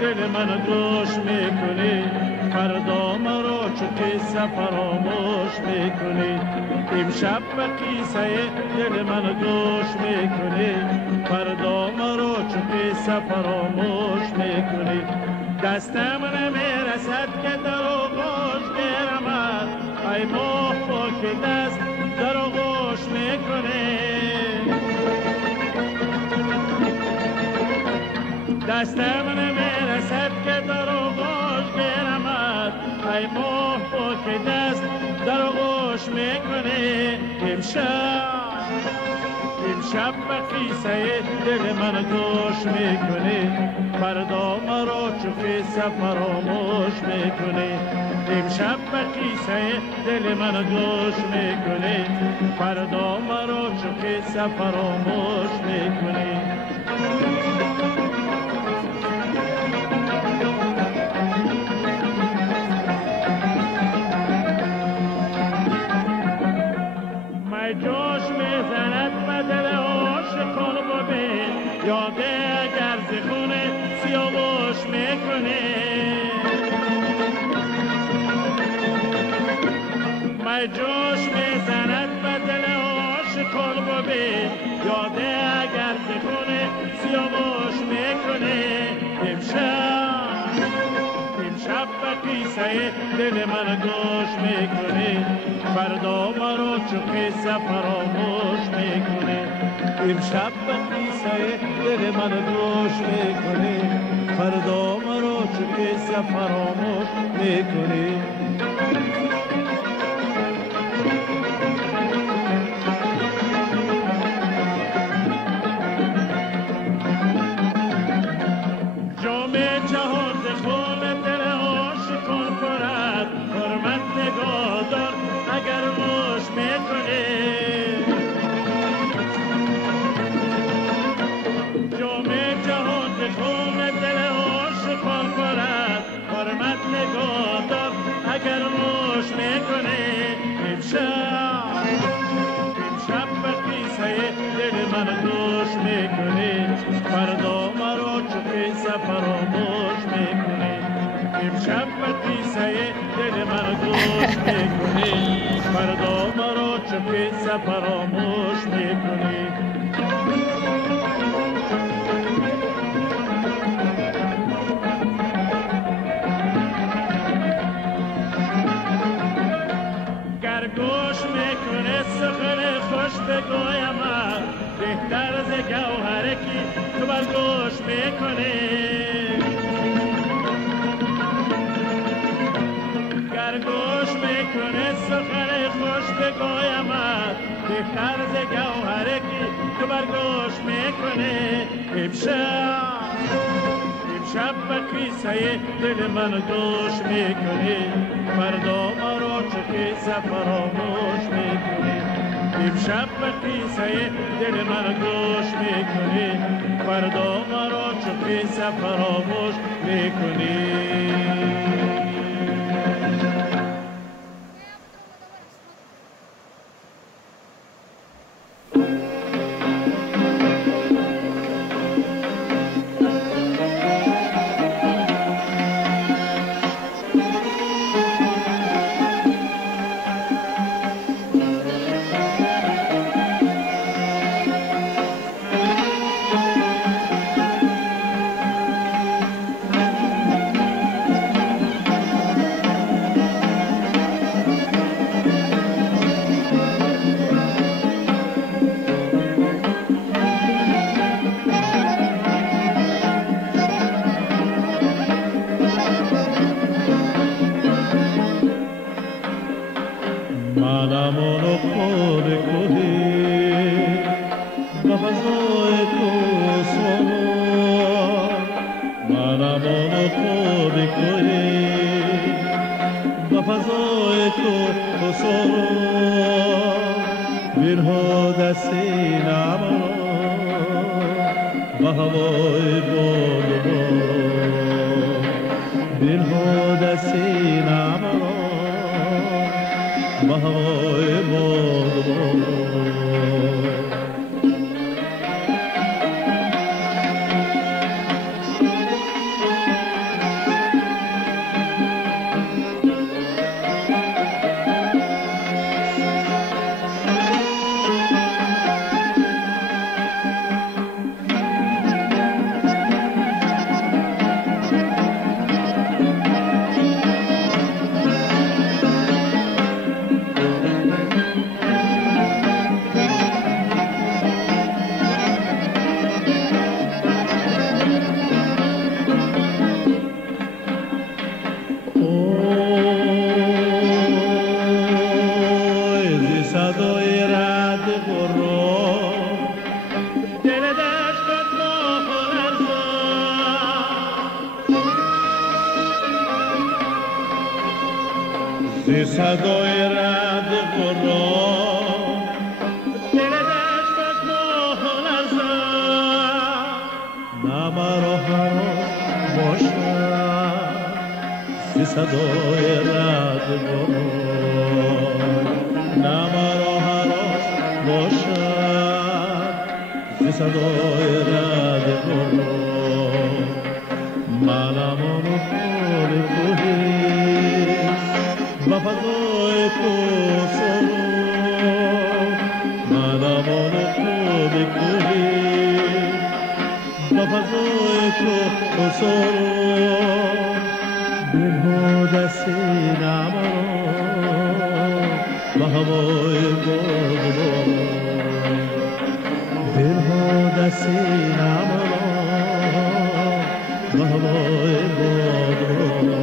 دل من گوش میکنی فردا مرا چو قصه فراموش میکنی امشب به قصه دل من گوش میکنی فردا مرا چو قصه فراموش میکنی دستم نمیرسد که در آغوش گیرمت ای ماه پاک دست در آغوش میکنی دستم نمیرسد که در آغوش گیرمت ای ماه پاک دست در آغوش میکنی امشب به قصه دل من گوش میکنی فردا مرا چو قصه فراموش میکنی امشب به قصه دل من گوش میکنی فردا مرا چو قصه فراموش میکنی جوش میزند به دل عاشقان ببین یاده اگر زخون سیاوش میکنی می جوش میزند به دل عاشقان ببین یاده اگر زخون سیاوش میکنی امشب به قصه دل من گوش میکنی فردا مرا چو قصه فراموش میکنی امشب به قصه دل من گوش میکنی فردا مرا چو قصه فراموش میکنی جام جهان ز خون دل عاشقان پرد حرمت نگاه دار اگر موش میکنی جام جهان ز خون دل عاشقان پرد حرمت نگاه دار اگر موش میکنی امشب به قصه دل من گوش میکنی فردا مرا چو قصه فراموش میکنی امشب به قصه دل من گوش میکنی فردا مرا چو قصه فراموش میکنی گر گوش میکنه سخن خوش بگویمت بهتر ز گوهره که تو بر گوش میکنی گر گوش میکنه سخن خوش بگویمت بهتر ز گوهره که تو بر گوش میکنی امشب به قصه دل من گوش میکنی فردا مرا چو قصه فراموش میکنی امشب به قصه دل من گوش میکنی فردا مرا چو قصه فراموش میکنی برو دل دشت با لرزا زی صدای رد برو دل دشت با لرزا نمرا هراس باشد زی صدای رد برو نمرا هراس باشد زی صدای رد برو منم آنو حال توهی و فضای تو سرو منم آنو حال توهی و فضای تو سرو دلها دستی نمرا و هوای باد برو دلها دستی نمرا و هوای باد برو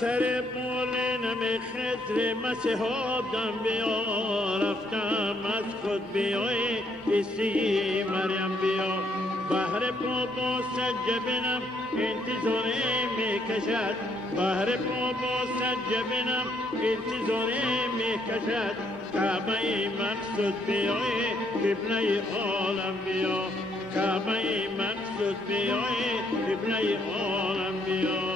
سر بالینم خضر مسیحادم بیا رفتم از خود بیای عیسی مریم بیا بهر بابا سجبنم انتظاره میکشد بهر بابا سجبنم انتظاره میکشد کعبه مقصود بیای قبله عالم بیا کعبه مقصود بیای قبله عالم بیا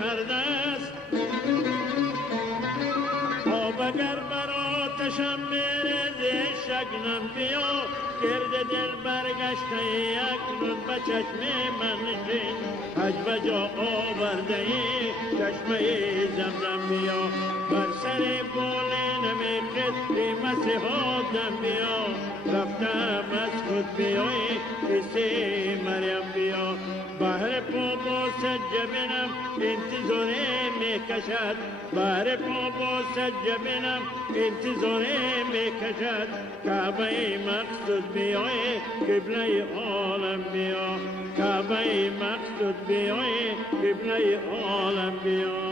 کرده است آب اگر بر آتشم میرزه شگنم بیا گرد دل برگشته اکنون به چشم من نشین حج به جا آورده ای چشمه زمزم بیا بر سر بالینم قصری مسیحادم بیا رفتم از خود بیای عیسی مریم بیا بهر بابا سجبنم انتظاره میکشد بهر بابا سجبنم انتظاره میکشد کعبه مقصود بیای قبله عالم بیا کعبه مقصود بیای قبله عالم بیا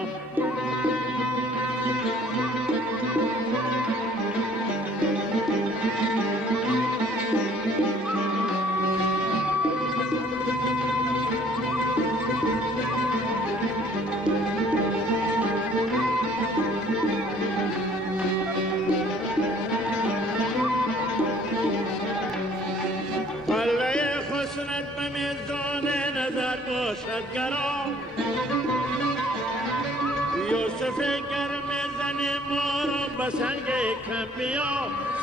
باشد گرام یوسف گرم زن ما را به سنگ کم بیا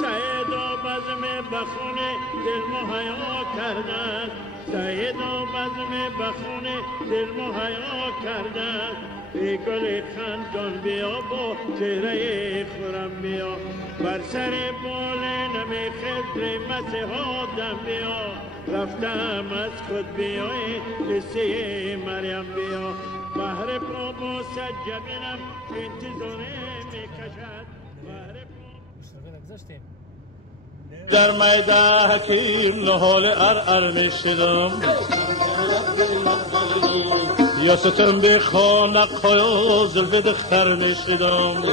سعید و بزم بخونه دل مهیا کردن سعید و بزم بخونه دل مهیا کردن ای گل خندان بیا با چهره خورم بیا بر سر بالینم خضر مسیحادم بیا رفتم از خود بیای عیسی مریم بیا بهر بابا سجبنم انتظاره میکشد در میده حکیم نهال ار میشدم یا ستم به خانه قایا زلف دختر میشدم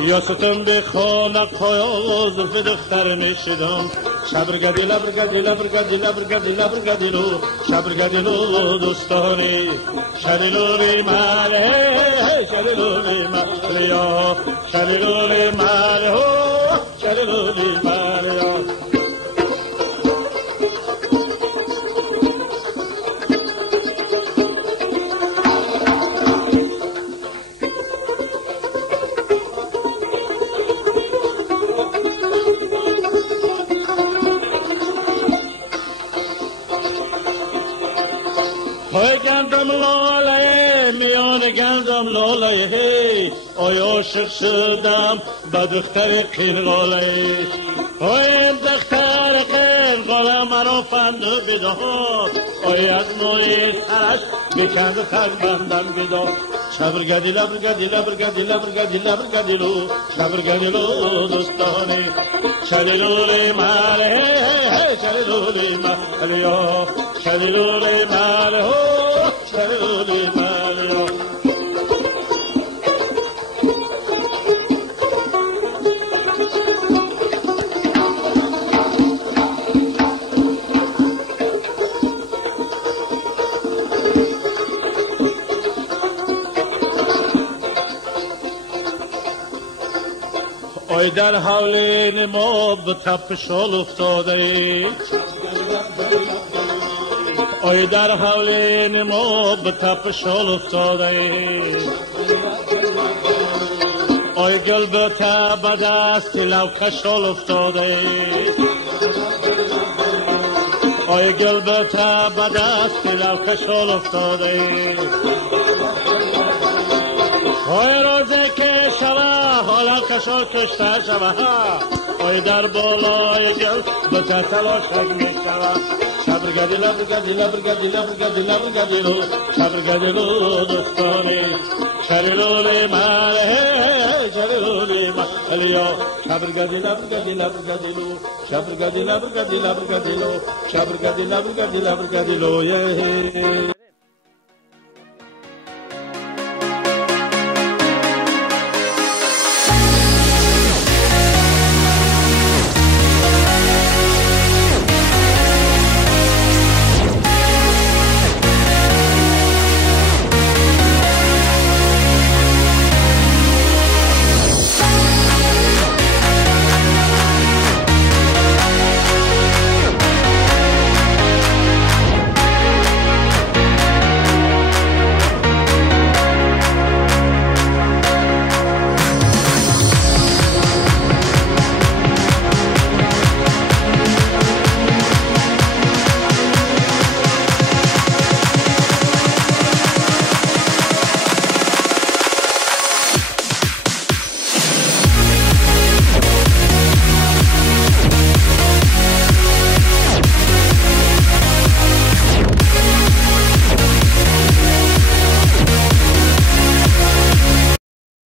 یا ستم به خانه قایا زلف دختر میشدم شبرگدی لبرگدی لبرگدی لبرگدی لبرگدیلو شبرگدیلو دوستانی شدیلو بیماله شدیلو بیماله یا شدیلو بیماله هو شدیلو بیماله یا گندم لاله میان گندم لاله آیا عاشق شدم به دختر قیرقاله آیا دختر قیرقاله مرا فندو بداد آیا از نوی سرش بکند خرد بندم بداد شبرگدی لبرگدی لبرگدی لبرگدی لبرگدیلو شبرگدیلو دوستانی شدیلولی ماله شدیلولی ماله یا شدیلولی ماله هو شدیلولی ماله یا آی در حولین ما به تپ شال افتاده آی در حولین ما به تپ شال افتاده آی گل به تب دست لوک شال افتاده آی گل به تب دست لوک شال افتاده آی روزه که شوه حالا کشا کشته شوه آی در بالای گل به تلاشک می شوه برگدیلا برگدیلا برگدیلا برگدیلا برگدیلو برگدیلو دوستانی شریرولی من شریرولی من الیا برگدیلا برگدیلا برگدیلو برگدیلا برگدیلا برگدیلو برگدیلا برگدیلا برگدیلو